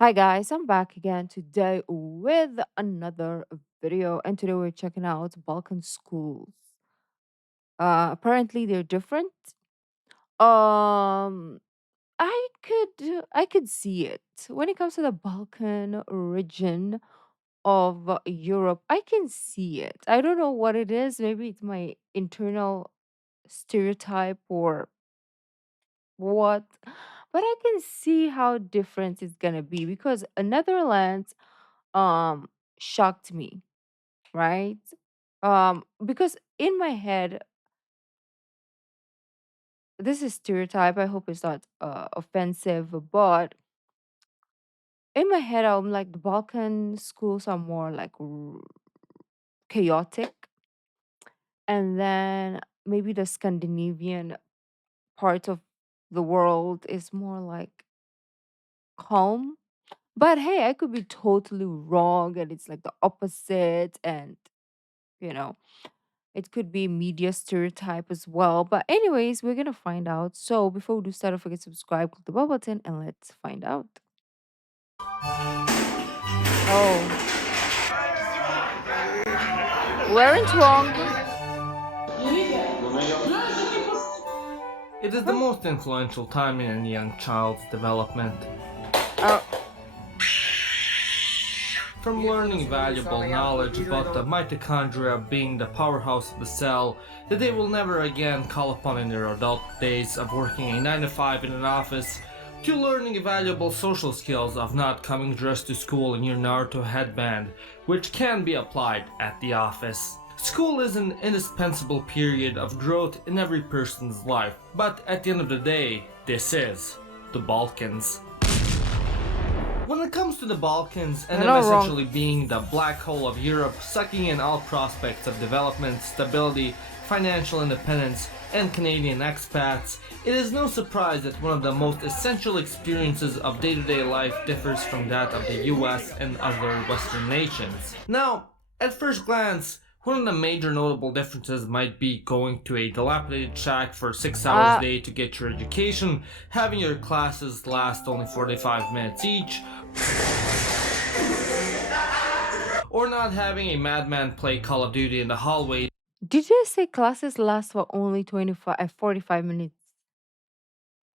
Hi guys, I'm back again today with another video, and today we're checking out Balkan schools. Apparently they're different. Um, I could see it when it comes to the Balkan region of Europe. I can see it. I don't know what it is. Maybe it's my internal stereotype or what, but I can see how different it's gonna be because Netherlands um shocked me, right? Because in my head, this is stereotype. I hope it's not offensive, but in my head, I'm like the Balkan schools are more like chaotic, and then maybe the Scandinavian part of the world is more like calm. But hey, I could be totally wrong, and it's like the opposite, and you know. It could be media stereotype as well. But anyways, we're gonna find out. So before we do start, don't forget to subscribe, click the bell button, and let's find out. Oh, weren't wrong. It is the most influential time in a young child's development. Uh, From learning valuable knowledge about the mitochondria being the powerhouse of the cell that they will never again call upon in their adult days of working a 9 to 5 in an office, to learning valuable social skills of not coming dressed to school in your Naruto headband, which can be applied at the office. School is an indispensable period of growth in every person's life, but at the end of the day, this is the Balkans. When it comes to the Balkans and you're them not wrong. essentially being the black hole of Europe, sucking in all prospects of development, stability, financial independence, and Canadian expats, it is no surprise that one of the most essential experiences of day-to-day life differs from that of the US and other Western nations. Now, at first glance, one of the major notable differences might be going to a dilapidated shack for 6 hours a day to get your education, having your classes last only 45 minutes each, or not having a madman play Call of Duty in the hallway. Did you say classes last for only 45 minutes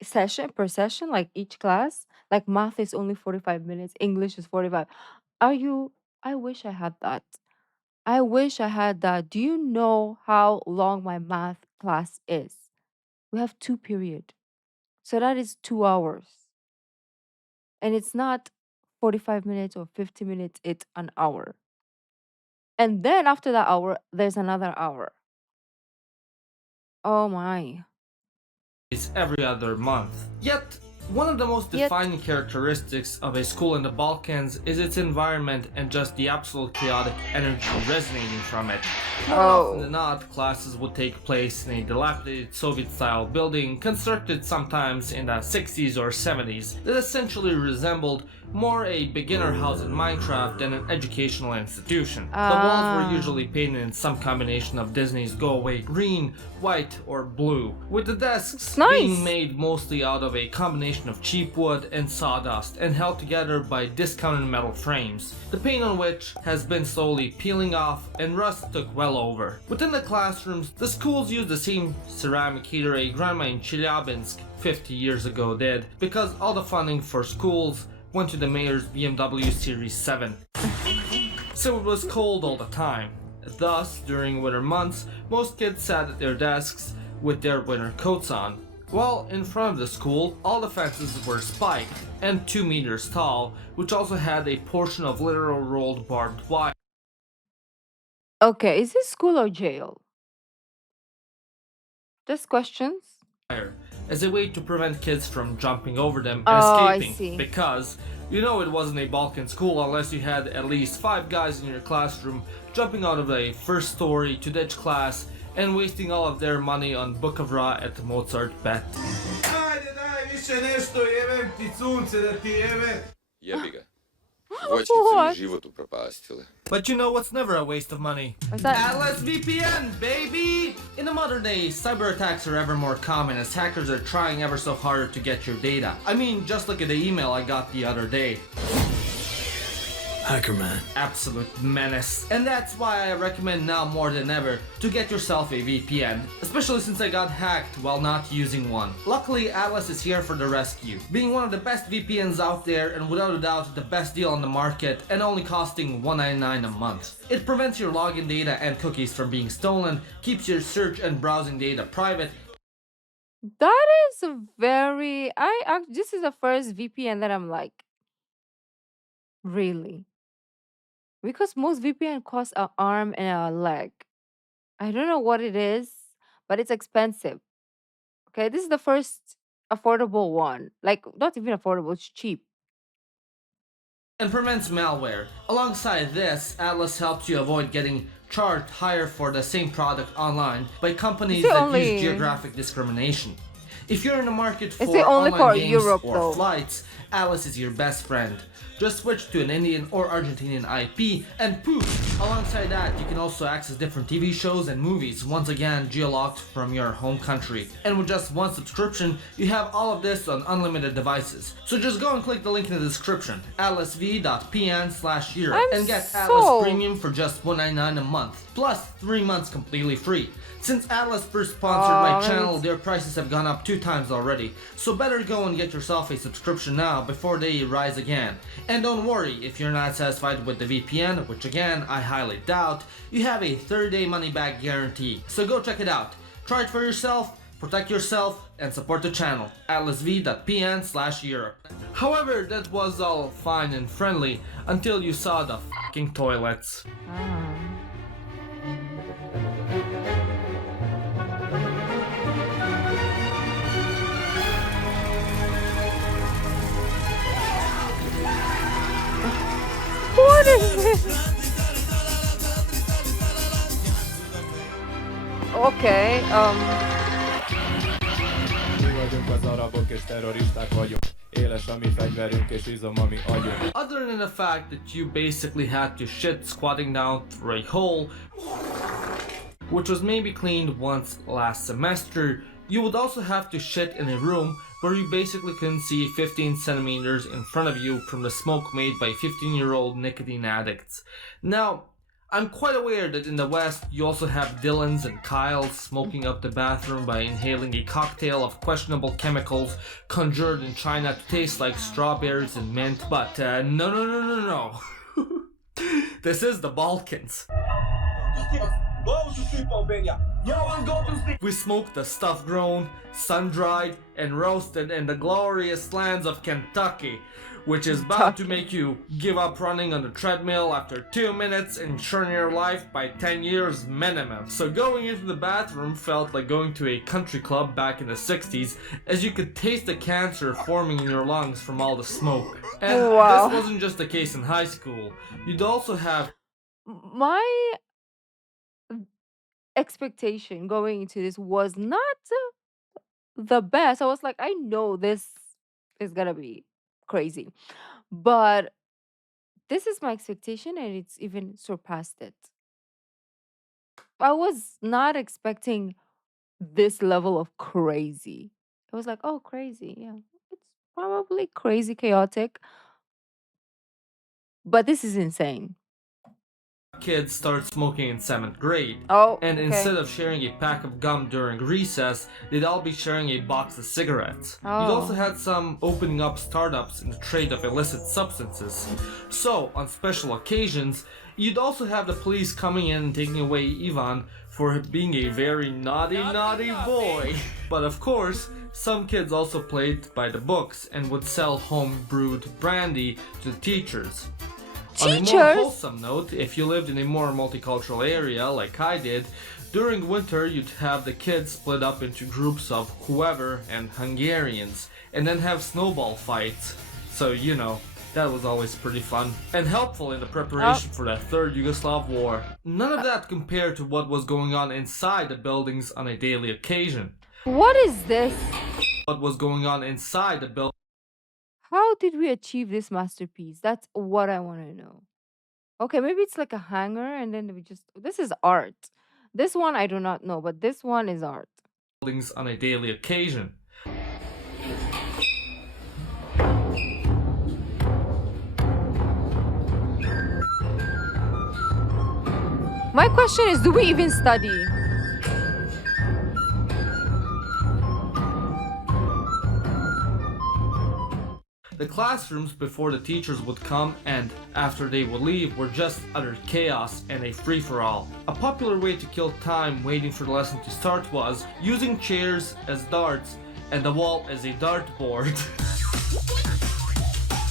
session per session, like each class? Like math is only 45 minutes, English is 45. Are you? I wish I had that. I wish I had that. Do you know how long my math class is? We have two period. So that is 2 hours. And it's not 45 minutes or 50 minutes, it's an hour. And then after that hour, there's another hour. Oh my. Every other month. Yet, one of the most Yet, defining characteristics of a school in the Balkans is its environment and just the absolute chaotic energy resonating from it. More often oh, than not, classes would take place in a dilapidated Soviet-style building constructed sometimes in the 60s or 70s that essentially resembled more a beginner house in Minecraft than an educational institution. The walls were ah, usually painted in some combination of Disney's go away green, white, or blue, with the it's desks being nice. made mostly out of a combination of cheap wood and sawdust and held together by discounted metal frames, the paint on which has been slowly peeling off and rust took well over. Within the classrooms, the schools used the same ceramic heater a grandma in Chelyabinsk 50 years ago did, because all the funding for schools went to the mayor's BMW Series 7. So it was cold all the time. Thus, during winter months, most kids sat at their desks with their winter coats on. While in front of the school, all the fences were spiked and 2 meters tall, which also had a portion of literal rolled barbed Okay, is this school or jail? Just questions? wire, as a way to prevent kids from jumping over them and Oh, I escaping, see. because you know it wasn't a Balkan school unless you had at least 5 guys in your classroom jumping out of a first story to ditch class and wasting all of their money on Book of Ra at the Mozart bet. Ajde daj više nešto jebem ti sunce da ti jebem. Jebi ga. What? But you know what's never a waste of money? What's that? Atlas VPN, baby! In the modern day, cyber attacks are ever more common as hackers are trying ever so hard to get your data. I mean, just look at the email I got the other day. Hacker man. Absolute menace. And that's why I recommend now more than ever to get yourself a VPN, especially since I got hacked while not using one. Luckily, Atlas is here for the rescue, being one of the best VPNs out there and without a doubt the best deal on the market and only costing $1.99 a month. It prevents your login data and cookies from being stolen, keeps your search and browsing data private. That is a very. This is the first VPN that I'm like, really? Because most VPN cost an arm and a leg. I don't know what it is, but it's expensive. Okay, this is the first affordable one. Like, not even affordable, it's cheap. And prevents malware. Alongside this, Atlas helps you avoid getting charged higher for the same product online by companies Is it that only- use geographic discrimination. If you're in the market for Is it only online for games Europe, or though? flights, Atlas is your best friend. Just switch to an Indian or Argentinian IP and poof! Alongside that, you can also access different TV shows and movies, once again geolocked from your home country. And with just one subscription, you have all of this on unlimited devices. So just go and click the link in the description, atlasv.pn/Europe, I'm and get so- Atlas Premium for just $1.99 a month, plus 3 months completely free. Since Atlas first sponsored my channel, their prices have gone up 2 times already, so better go and get yourself a subscription now before they rise again. And don't worry, if you're not satisfied with the VPN, which again I highly doubt, you have a 30-day money-back guarantee. So go check it out. Try it for yourself, protect yourself, and support the channel. atlasv.pn/Europe. However, that was all fine and friendly until you saw the fucking toilets. Ah. What is this? Okay, Mi vagyunk az arabok és terroristák vagyunk. Éles a mi fegyverünk és izom a mi agyunk. Other than the fact that you basically had to shit squatting down through a hole, which was maybe cleaned once last semester, you would also have to shit in a room where you basically couldn't see 15 centimeters in front of you from the smoke made by 15-year-old nicotine addicts. Now, I'm quite aware that in the West you also have Dylans and Kyles smoking up the bathroom by inhaling a cocktail of questionable chemicals conjured in China to taste like strawberries and mint, but no. This is the Balkans. Go to sleep, Albania. No one go to sleep. We smoke the stuff grown, sun-dried, and roasted in the glorious lands of Kentucky, which is bound to make you give up running on the treadmill after 2 minutes and shorten your life by 10 years minimum. So going into the bathroom felt like going to a country club back in the 60s, as you could taste the cancer forming in your lungs from all the smoke. And Wow. this wasn't just the case in high school. You'd also have my expectation going into this was not the best. I was like, I know this is gonna be crazy, but this is my expectation and it's even surpassed it. I was not expecting this level of crazy. I was like, oh, crazy. Yeah, it's probably crazy, chaotic, but this is insane. kids start smoking in 7th grade. Oh, And okay. instead of sharing a pack of gum during recess, they'd all be sharing a box of cigarettes. Oh. You'd also had some opening up startups in the trade of illicit substances. So, on special occasions, you'd also have the police coming in and taking away Ivan for being a very naughty boy. But of course, some kids also played by the books and would sell home brewed brandy to the teachers. On a more Teachers? wholesome note, if you lived in a more multicultural area like I did, during winter you'd have the kids split up into groups of whoever and Hungarians, and then have snowball fights. So, you know, that was always pretty fun and helpful in the preparation for the Third Yugoslav War. None of that compared to what was going on inside the buildings on a daily occasion. What is this? What was going on inside the building How did we achieve this masterpiece? That's what I want to know. Okay, maybe it's like a hanger and then we just this is art. This one I do not know, but this one is art. buildings on a daily occasion. My question is, do we even study? The classrooms before the teachers would come and after they would leave were just utter chaos and a free for all. A popular way to kill time waiting for the lesson to start was using chairs as darts and the wall as a dartboard.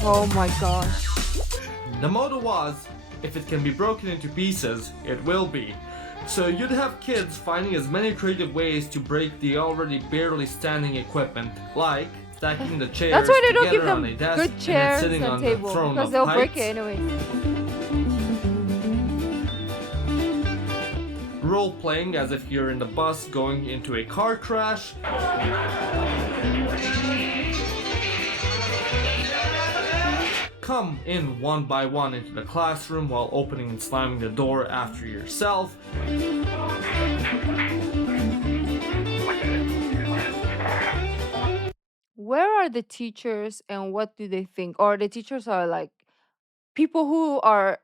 Oh my gosh. The motto was, if it can be broken into pieces, it will be. So you'd have kids finding as many creative ways to break the already barely standing equipment, like stacking the chairs That's why they don't give together on them a desk good and chairs then sitting and on the tables throne because of they'll break heights. it anyway. Role playing as if you're in the bus going into a car crash. Come in one by one into the classroom while opening and slamming the door after yourself. Where are the teachers and what do they think? Or the teachers are like people who are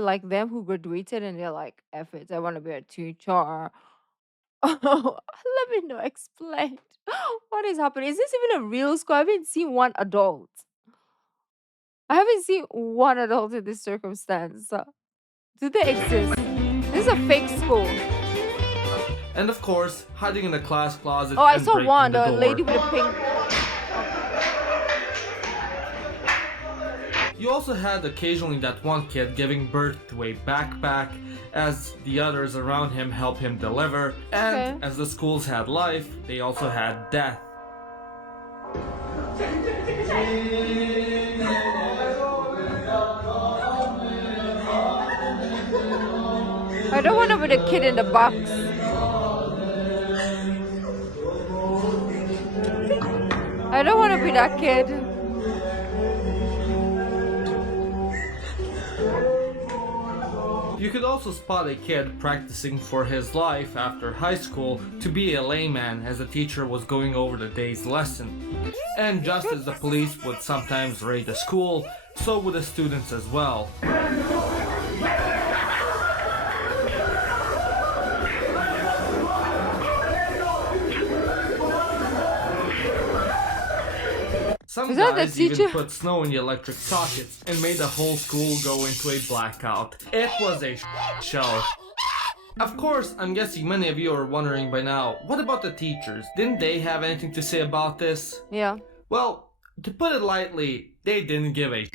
like them who graduated and they're like, F it, I want to be a teacher. Let me know, explain. What is happening? Is this even a real school? I haven't seen one adult. I haven't seen one adult in this circumstance. Do they exist? This is a fake school. And of course, hiding in the class closet Oh, I and saw breaking one, the the door. lady with the pink. You also had occasionally that one kid giving birth to a backpack as the others around him help him deliver. And Okay. as the schools had life, they also had death. I don't want to be the kid in the box. I don't want to be that kid. You could also spot a kid practicing for his life after high school to be a layman as the teacher was going over the day's lesson. And just as the police would sometimes raid the school, so would the students as well. Some Is that the guys even teacher? put snow in the electric sockets and made the whole school go into a blackout. It was a show. Of course, I'm guessing many of you are wondering by now, what about the teachers? Didn't they have anything to say about this? Yeah. Well, to put it lightly, they didn't give a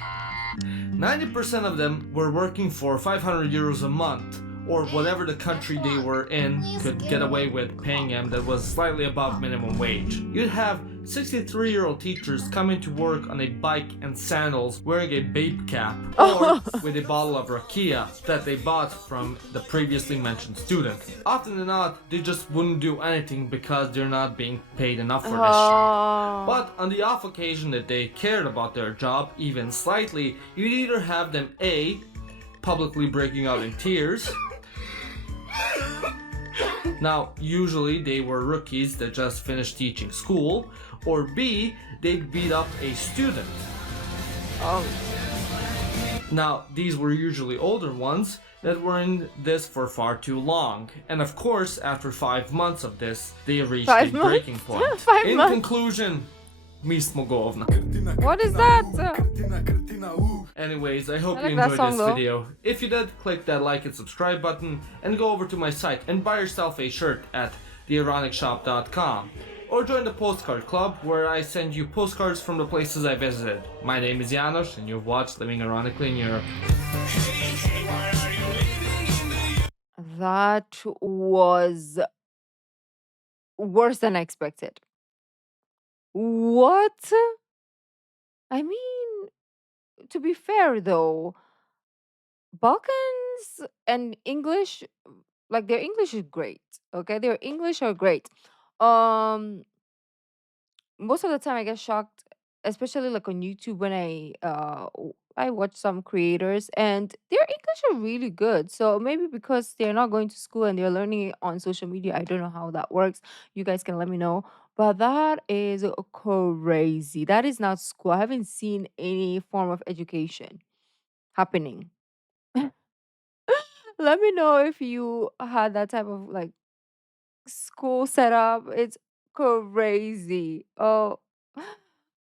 90% of them were working for 500 euros a month, or whatever the country they were in could get away with paying them that was slightly above minimum wage. You'd have 63-year-old teachers coming to work on a bike and sandals wearing a babe cap, or with a bottle of Rukaiya that they bought from the previously mentioned student. Often than not, they just wouldn't do anything because they're not being paid enough for this. Oh. But on the off occasion that they cared about their job, even slightly, you'd either have them A, publicly breaking out in tears. Now, usually they were rookies that just finished teaching school, or B, they'd beat up a student. Oh. Now, these were usually older ones that were in this for far too long. And of course, after 5 months of this, they reached a 5 months? breaking point. 5 In months? conclusion, mismo govna. What is that? Anyways, I hope I you like that enjoyed song, this though. video. If you did, click that like and subscribe button and go over to my site and buy yourself a shirt at theironicshop.com. Or join the postcard club where I send you postcards from the places I visited. My name is Janos and you've watched Living Ironically in Europe. That was worse than I expected. What? I mean, to be fair though, Balkans and English, like their English is great. Okay, their English are great. Um, Most of the time I get shocked especially like on YouTube when I watch some creators and their English are really good. So maybe because they're not going to school and they're learning it on social media, I don't know how that works. You guys can let me know. But that is crazy. That is not school. I haven't seen any form of education happening. Let me know if you had that type of like school setup. It's crazy. Oh,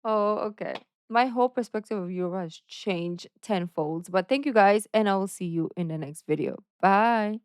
oh, okay. My whole perspective of Europe has changed tenfold. But thank you guys, and I will see you in the next video. Bye.